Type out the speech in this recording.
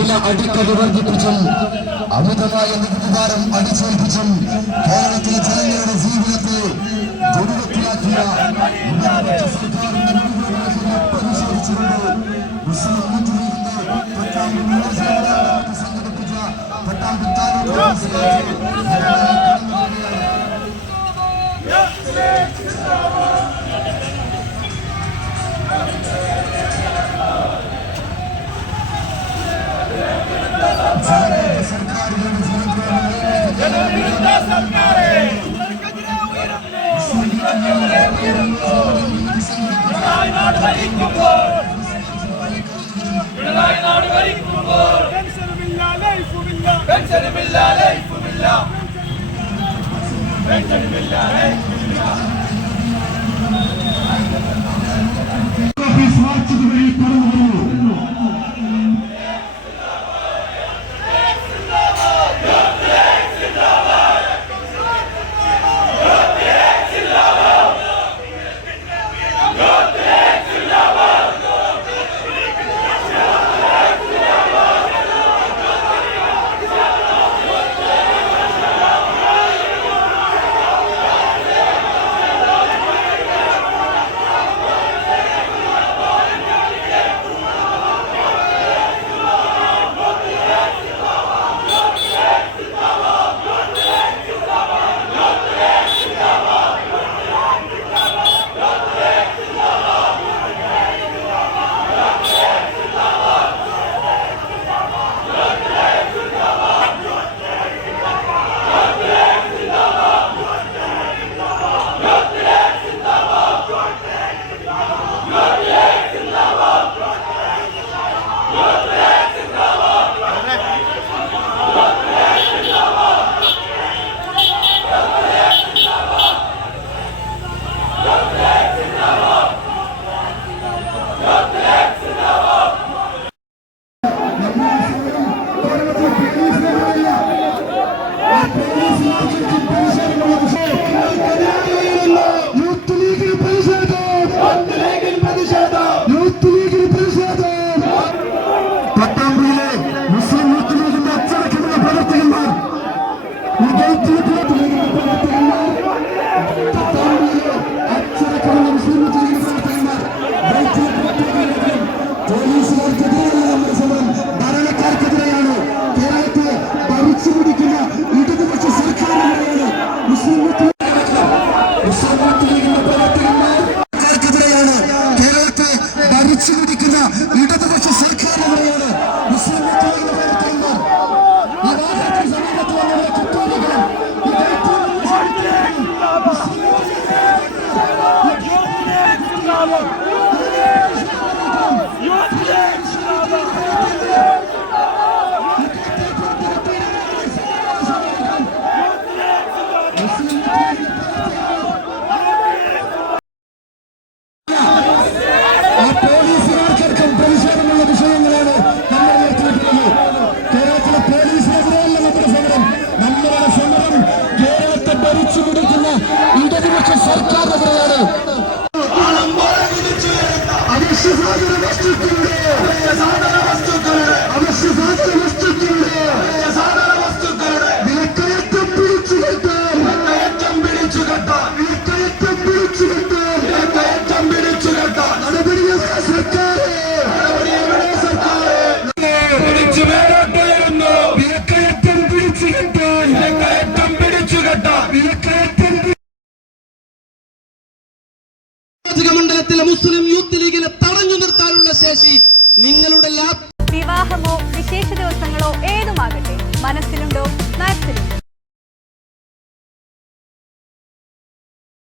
വില അടിക്കടി വർദ്ധിപ്പിച്ചും അമിതമായ നികുതിഭാരം അടിച്ചേൽപ്പിച്ചും കേരളത്തിലെ ജനങ്ങളുടെ ജീവിതത്തെ ദുരിതത്തിലാക്കിയ സർക്കാരിന്റെ നികുതികളെ പ്രതിഷേധിച്ചുകൊണ്ട് മുസ്ലിം ലീഗിന്റെ പട്ടാമ്പി സംഘടിപ്പിച്ച പട്ടാമ്പി താലൂക്ക് പെൻഷനുമില്ല ലൈഫുമില്ല പെൻഷനുമില്ല ലൈഫുമില്ല ഓഫീസ് Çubuk അവശ്യസാധന വസ്തുക്കളുടെ അവശ്യസാധന വസ്തുക്കളുടെ വിലക്കയറ്റം പിടിച്ചു കെട്ടാൻ പിടിച്ചു കെട്ടാൻ വിലക്കയറ്റം പിടിച്ചു കെട്ടാൻ വിലക്കയറ്റം പിടിച്ചു കെട്ടാൻ സർക്കാർ സർക്കാർ പിടിച്ചു മേലോട്ടുയരുന്നു വിലക്കയറ്റം പിടിച്ചു കെട്ടാൻ കയറ്റം പിടിച്ചു കെട്ടാൻ വിലക്കയറ്റം മണ്ഡലത്തിലെ മുസ്ലിം സ്വദേശി നിങ്ങളുടെ ലാപ് വിവാഹമോ വിശേഷ ദിവസങ്ങളോ ഏതുമാകട്ടെ മനസ്സിലുണ്ടോ മാത്സിലുണ്ടോ